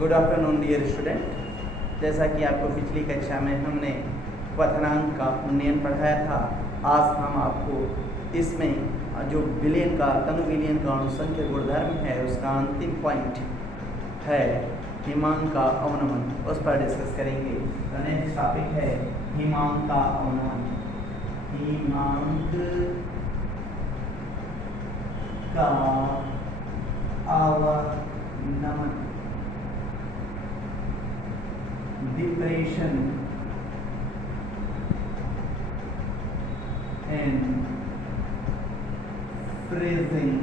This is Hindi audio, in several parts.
Good afternoon dear student. जैसा कि आपको पिछली कक्षा में हमने क्वथनांक का उन्नयन पढ़ाया था, आज हम आपको इसमें जो विलयन का तनु विलयन का अनुसंख्य गुणधर्म है उसका अंतिम पॉइंट है हिमांक का अवनमन, उस पर डिस्कस करेंगे। तो नेक्स्ट टॉपिक है हिमांक का अवनमन। हिमांक का अवनमन, डिप्रेशन एंड फ्रीजिंग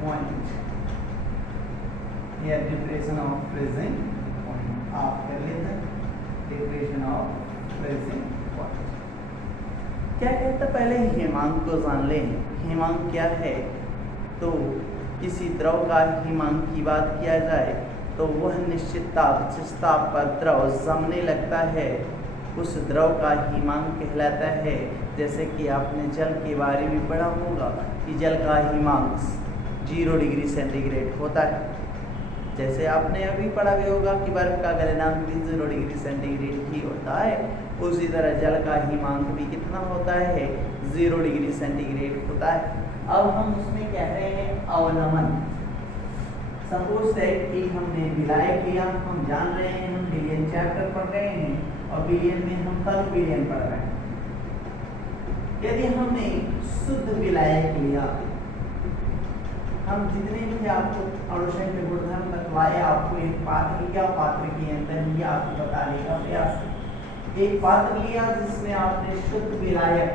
पॉइंट या डिप्रेशन ऑफ फ्रीजिंग पॉइंट आप कर लेते हैं। डिप्रेशन ऑफ फ्रीजिंग पॉइंट क्या कहता है, पहले हिमांक को जान लें। हिमांक क्या है? तो किसी द्रव का हिमांक की बात किया जाए तो वह निश्चित ताप जिस ताप पर द्रव जमने लगता है उस द्रव का हिमांक कहलाता है। जैसे कि आपने जल के बारे में पढ़ा होगा कि जल का हिमांक 0 डिग्री सेंटीग्रेड होता है। जैसे आपने अभी पढ़ा भी होगा कि बर्फ का गलनांक भी 0 डिग्री सेंटीग्रेड ही होता है, उसी तरह जल का हिमांक भी कितना होता है? 0 डिग्री सेंटीग्रेड होता है। अब हम उसमें कह रहे हैं अवनमन। सपोज दैट कि हमने विलायक लिया, हम जान रहे हैं, हम विलयन चैप्टर पढ़ रहे हैं और विलयन में हम तनु विलयन पढ़ रहे हैं। यदि हमने शुद्ध विलायक लिया, हम जितने भी आपको अनुसंख्य गुणधर्म बतलाए, आपको एक पात्र लिया, पात्र के अंदर ही आपको बताने का प्रयास। एक पात्र लिया जिसमें आपने शुद्ध विलायक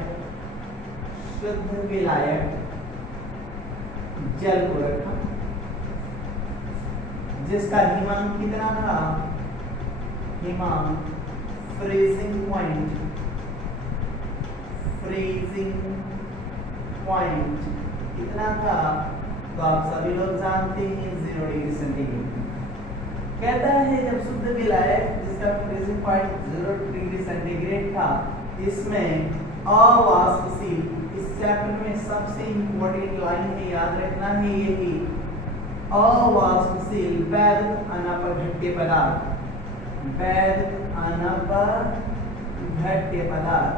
जल को रखा, जिसका हिमांक कितना था? हिमांक फ्रीजिंग पॉइंट कितना था? तो आप सभी लोग जानते हैं 0 डिग्री सेंटीग्रेड। कहता है जब शुद्ध विलायक जिसका फ्रीजिंग पॉइंट 0 डिग्री सेंटीग्रेड था, इसमें अवाष्पशील, इस चैप्टर में सबसे इंपॉर्टेंट लाइन है, याद रखना है यही, अवाष्पशील वैध अनपघट्य पदार्थ, वैध अनपघट्य पदार्थ,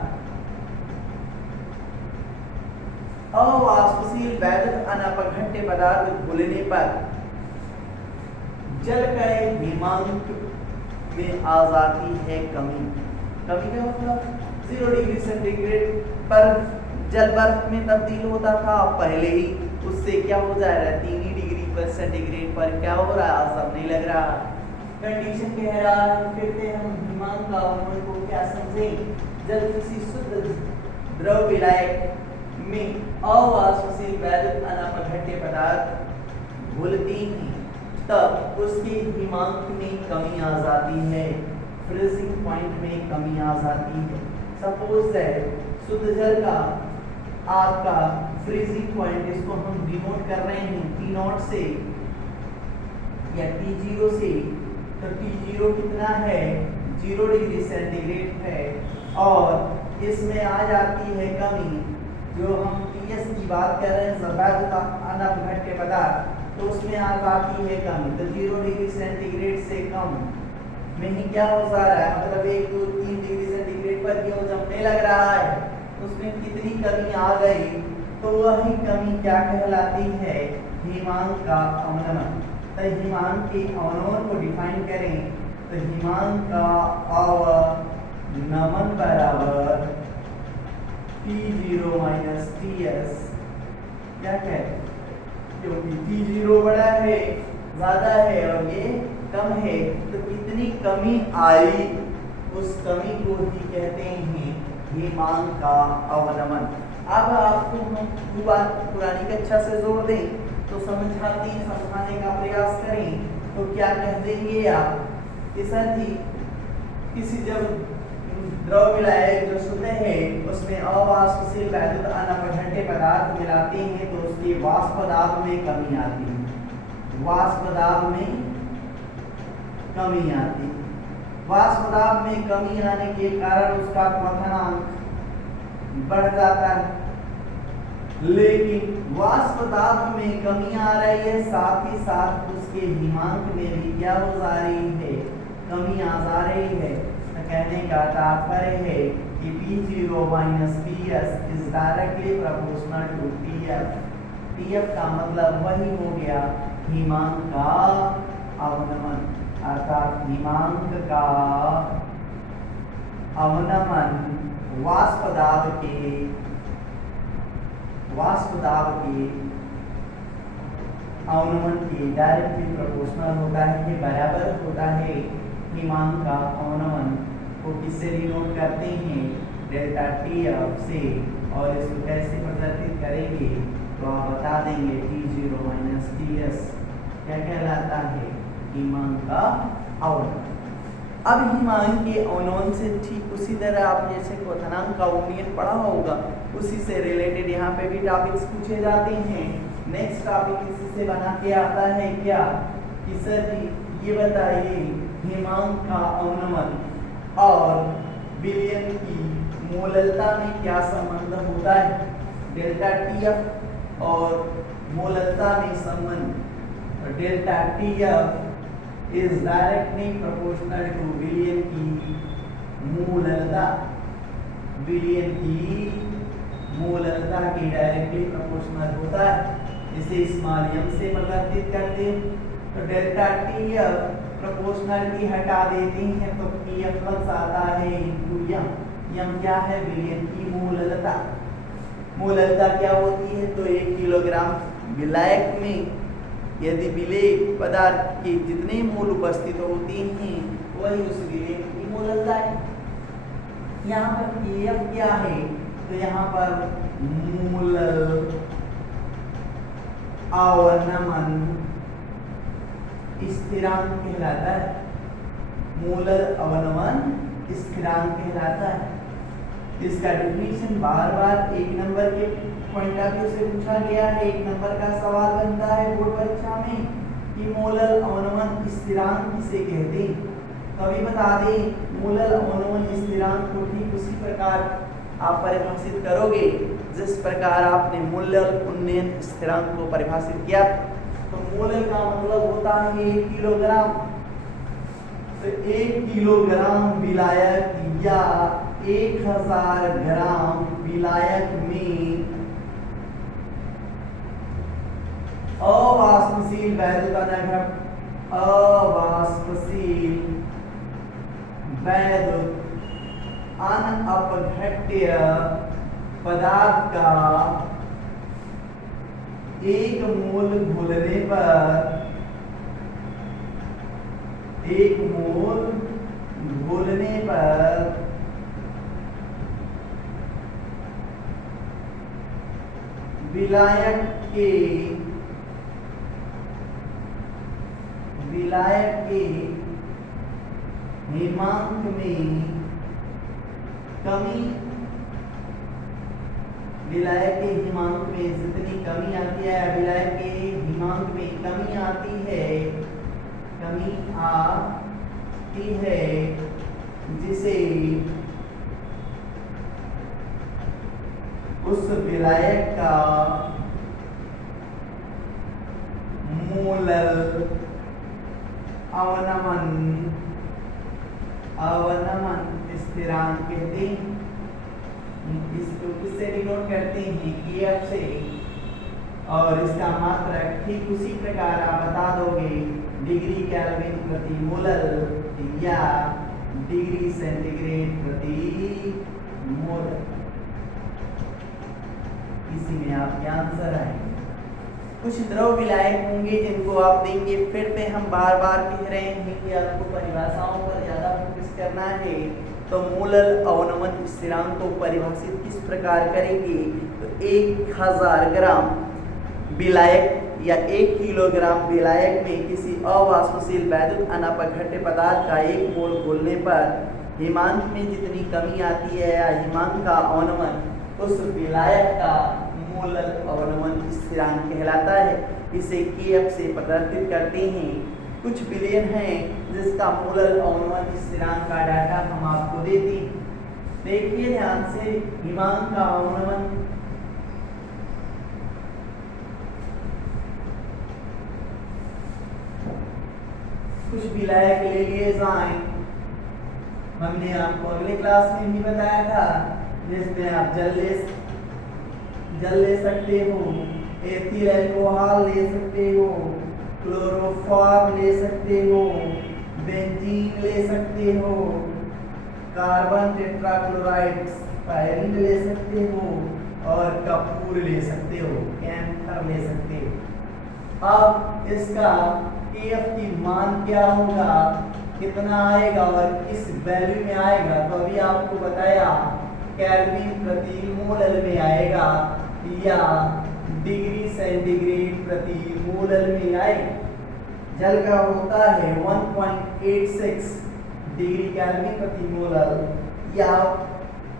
अवाष्पशील वैध अनपघट्य पदार्थ घुलने पर जल का हिमांक में आ जाती है कमी। कमी का मतलब 0 डिग्री सेंटीग्रेड पर जल बर्फ में तब्दील होता था, पहले ही उससे क्या हो जा रहा है? 3 डिग्री पर सेंटीग्रेड पर क्या हो रहा है? सब नहीं लग रहा, कंडीशन कह रहा है। फिर से हम हिमांक का अवनमन को क्या समझें? जब किसी शुद्ध द्रव विलायक में अवाष्पशील वैध अनपघट्य पदार्थ घुलते हैं तब उसके हिमांक में कमी आ जाती है, फ्रीजिंग पॉइंट में कमी आ जाती है। सपोज दैट शुद्ध जल का आपका फ्रीजिंग पॉइंट, इसको हम डिनोट कर रहे हैं T0 से या T0 से, तो T0 कितना है? 0 डिग्री सेंटीग्रेड है और इसमें आ जाती है कमी। जो हम TS की बात कर रहे हैं वैध अनपघट्य पदार्थ, तो उसमें आ जाती है कमी। तो 0 डिग्री सेंटीग्रेड से कम में ही क्या हो जा रहा है? मतलब 1, 2, 3 डिग्री सेंटीग्रेड पर क्यों जमने लग रहा है, उसमें कितनी कमी आ गई, तो वही कमी क्या कहलाती है? हिमांक का अवनमन। तो हिमांक के अवनमन को डिफाइन करें तो हिमांक का अवनमन बराबर T0 माइनस TS। क्या कहते? क्योंकि T0 बड़ा है, ज्यादा है और ये कम है, तो कितनी कमी आई उस कमी को ही कहते हैं हिमांक का अवनमन। अब आपको हम बात पुरानी कक्षा से जोड़ दें तो समझाने का प्रयास करें तो क्या कह देंगे आप? सर जी, किसी जब द्रव विलायक जो शुद्ध है उसमें अवाष्पशील वैध अनपघट्य पदार्थ मिलाते हैं तो उसके वाष्प दाब में कमी आती है, वाष्प दाब में कमी आती है। वाष्प दाब में कमी आने के कारण उसका क्वथनांक बढ़ जाता है, लेकिन वाष्प दाब में कमी आ रही है, साथ ही साथ उसकी उसके हिमांक में भी क्या हो जा रही है, कमी आ जा रही है। तो कहने का तात्पर्य है कि P0 minus PS is directly proportional to TF। TF का मतलब वही हो गया हिमांक का अवनमन, अर्थात हिमांक का अवनमन वाष्प दाब के अवनमन के डायरेक्टली प्रोपोर्शनल होता है, ये बराबर होता है हिमांक का अवनमन को किससे डिनोट करते हैं, डेल्टा TF से। और इसको कैसे प्रदर्शित करेंगे तो आप बता देंगे T0 माइनस TS क्या कहलाता है, हिमांक का अवनमन। अब हिमांक के अवनमन से ठीक उसी तरह आप जैसे क्वथनांक का उन्नयन पढ़ा होगा, उसी से रिलेटेड यहाँ पे भी टॉपिक्स पूछे जाते हैं। नेक्स्ट टॉपिक इसी से बना के आता है क्या कि सर जी ये बताइए हिमांक का अवनमन और विलयन की मोललता में क्या संबंध होता है। डेल्टा TF और मोललता में संबंध, delta TF is directly proportional to विलयन की मोललता, विलयन की मोललता की डायरेक्टली प्रोपोर्शनल होता है। इसे स्मॉल m से परिवर्तित करते हैं तो डेल्टा TF प्रोपोर्शनलिटी हटा देते हैं तो PF प्लस आता है इनटू m। m क्या है, विलयन की मोललता। मोललता क्या होती है तो 1 किलोग्राम विलायक में यदि विलेय पदार्थ के जितने मोल उपस्थित होते हैं वही उस विलेय की मोललता है। यहाँ पर KF क्या है तो यहाँ पर मोलल अवनमन स्थिरांक कहलाता है, मोलर अवनमन स्थिरांक कहलाता है। इसका डेफिनेशन बार बार 1 नंबर के पॉइंट ऑफ व्यू से पूछा गया है, 1 नंबर का सवाल बनता है बोर्ड परीक्षा में कि मोलर अवनमन स्थिरांक किसे कहते हैं। कभी बता दें मोलर अवनमन स्थिरांक को ठीक उसी प्रकार आप परिभाषित करोगे जिस प्रकार आपने मोलर उन्नयन स्थिरांक को परिभाषित किया। तो मोलर का मतलब होता है 1 किलोग्राम, तो 1 किलोग्राम विलायक या 1000 ग्राम विलायक में अवाष्पशील वैद्युत घटक, अवाष्पशील वैद्युत अनअपघट्य पदार्थ का 1 मोल घोलने पर, 1 मोल घोलने पर विलायक के हिमांक में कमी, विलायक के हिमांक में जितनी कमी आती है, विलायक के हिमांक में कमी आती है जिसे उस विलायक का मोलर अवनमन स्थिरांक कहते हैं। इसको किससे डिनोट करते हैं, KF से। और इसका मात्रक ठीक उसी प्रकार आप बता दोगे डिग्री केल्विन प्रति मोलर या डिग्री सेंटीग्रेड प्रति मोलर। इसी में आपके आंसर आएंगे। कुछ द्रव विलायक होंगे जिनको आप देंगे, फिर पे हम बार बार कह रहे हैं कि आपको परिभाषाओं पर ज्यादा फोकस करना है। तो मोलर अवनमन स्थिरांक को परिभाषित किस प्रकार करेंगे तो 1000 ग्राम विलायक या 1 किलोग्राम विलायक में किसी अवाष्पशील वैद्युत अनअपघट्य पदार्थ का 1 मोल घोलने पर हिमांक में जितनी कमी आती है या हिमांक का अवनमन उस विलायक का मोलर अवनमन स्थिरांक कहलाता है। इसे KF से प्रदर्शित करते हैं। कुछ विलयन हैं जिसका मोलर अवनमन स्थिरांक का डाटा हम आपको देते हैं। देखिए ध्यान से, हिमांक का अवनमन कुछ विलायक ले लिए जाएं। हमने आपको अगले क्लास में भी बताया था, जिसमें आप जल ले सकते हो, एथिल अल्कोहल ले सकते हो, क्लोरोफॉर्म ले सकते हो, बेंजीन ले सकते हो, कार्बन टेट्राक्लोराइड स्पाइरिन ले सकते हो और कपूर ले सकते हो, कैंथर ले सकते हो। अब इसका KF की मान क्या होगा, कितना आएगा और किस वैल्यू में आएगा, तो अभी आपको बताया केल्विन प्रति मोल में आएगा या डिग्री सेंटीग्रेड प्रति मोल में आएगा। जल का होता है 1.86 डिग्री केल्विन प्रति मोल या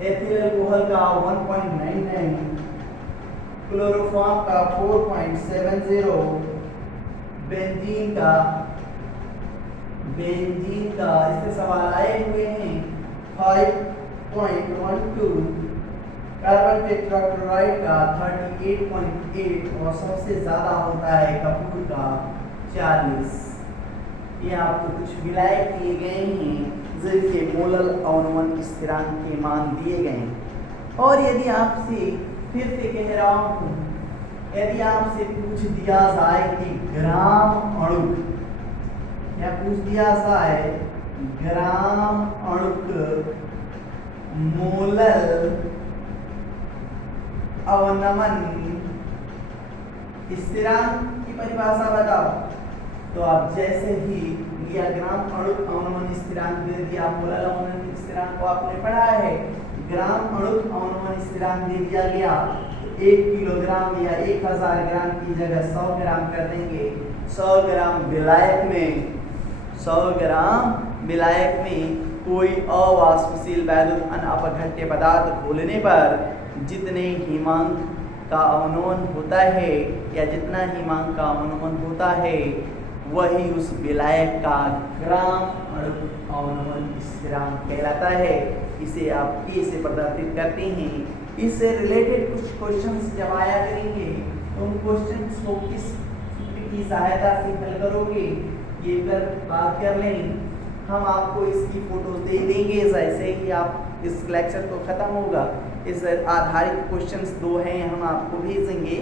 एथिल अल्कोहल का 1.99, क्लोरोफॉर्म का 4.70, बेंजीन का इससे सवाल आए हुए हैं 5.12, कार्बन टेट्राक्लोराइड का 38.8 और सबसे ज्यादा होता है कपूर का 40। ये आपको कुछ विलायक दिए गए हैं जिनके मोलल अवनमन स्थिरांक के मान दिए गए हैं। और यदि आपसे फिर से कह रहा हूं, यदि आपसे पूछ दिया जाए कि ग्राम अणु या पूछ दिया जाए ग्राम अणु मोलल अवनमन स्थिरांक की परिभाषा बताओ, तो आप जैसे ही या ग्राम अणु अवनमन स्थिरांक दे दिया, मोलल अवनमन स्थिरांक को आपने पढ़ा है, ग्राम अणु अवनमन स्थिरांक दे दिया गया, 1 किलोग्राम या 1000 ग्राम की जगह 100 ग्राम कर देंगे। 100 ग्राम विलायक में कोई अवाष्पशील वैद्युत अनअपघट्य पदार्थ घोलने पर जितने हिमांक का अवनमन होता है या जितना हिमांक का अवनमन होता है वही उस विलायक का ग्राम अणु अवनमन स्थिरांक कहलाता है। इसे आप K से प्रदर्शित करते हैं। इससे रिलेटेड कुछ क्वेश्चंस जब आया करेंगे तो उन क्वेश्चंस को किस सूत्र की सहायता से हल करोगे ये पर बात कर लें। हम आपको इसकी फोटो दे देंगे जैसे ही आप इस लेक्चर को खत्म होगा। इस आधारित क्वेश्चंस 2 हैं, हम आपको भेजेंगे।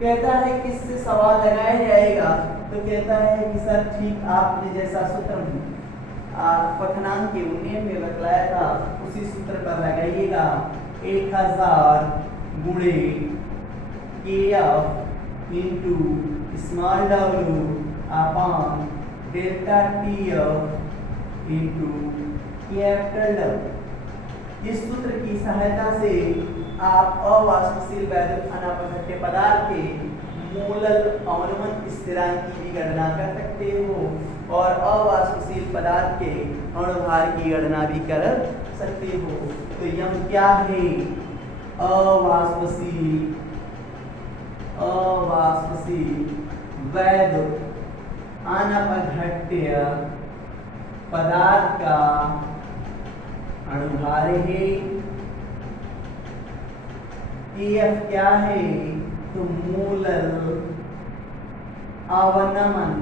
कहता है किससे सवाल लगाया जाएगा, तो कहता है कि सर ठीक आपने जैसा सूत्र पठनांक के उन्नयन में बतलाया था उसी सूत्र पर लगाइएगा। 1000 गुणे KF into small w upon delta TF into capital W। इस सूत्र की सहायता से आप अवाष्पशील वैद्युत अनअपघट्य पदार्थ के मोलल अवनमन स्थिरांक की भी गणना कर सकते हो और अवाष्पशील पदार्थ के अणुभार की गणना भी कर सकते हो। तो यम क्या है, अवाष्पशील वैद्युत अनअपघट्य पदार्थ का अणुभार है। KF क्या है, तो मोलल अवनमन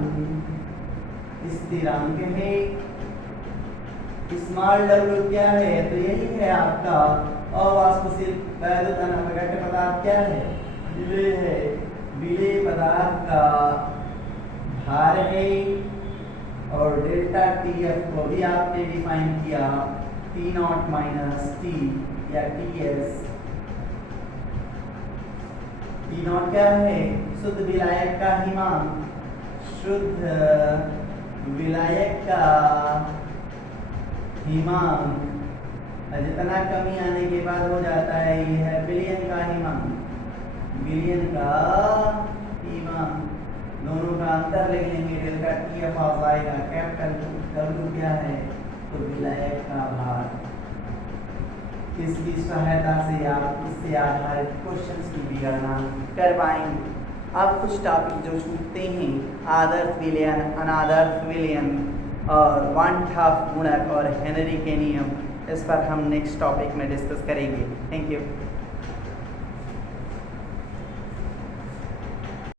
स्थिरांक है। स्मॉल w क्या है, तो यही है आपका अवाष्पशील वैद्युत अनअपघट्य पदार्थ क्या है, विलेय है। विलेय पदार्थ का भार है और डेल्टा TF को भी आपने डिफाइन किया T0 माइनस T या TS। T0 क्या है, शुद्ध विलायक का हिमांक, शुद्ध विलायक का हिमांक जितना कमी आने के बाद हो जाता है ये है विलयन का हिमांक, विलयन का हिमांक। दोनों का अंतर ले लेंगे, डेल्टा TF आ जाएगा, कैपिटल W क्या है, तो विलायक का भार। इसकी सहायता से आप इससे आधारित क्वेश्चंस की भी गणना कर पाएंगे। अब कुछ टॉपिक जो छूटते हैं, आदर्श विलयन, अनादर्श विलयन और वन हाफ गुणक और हेनरी के नियम, इस पर हम नेक्स्ट टॉपिक में डिस्कस करेंगे। Thank you.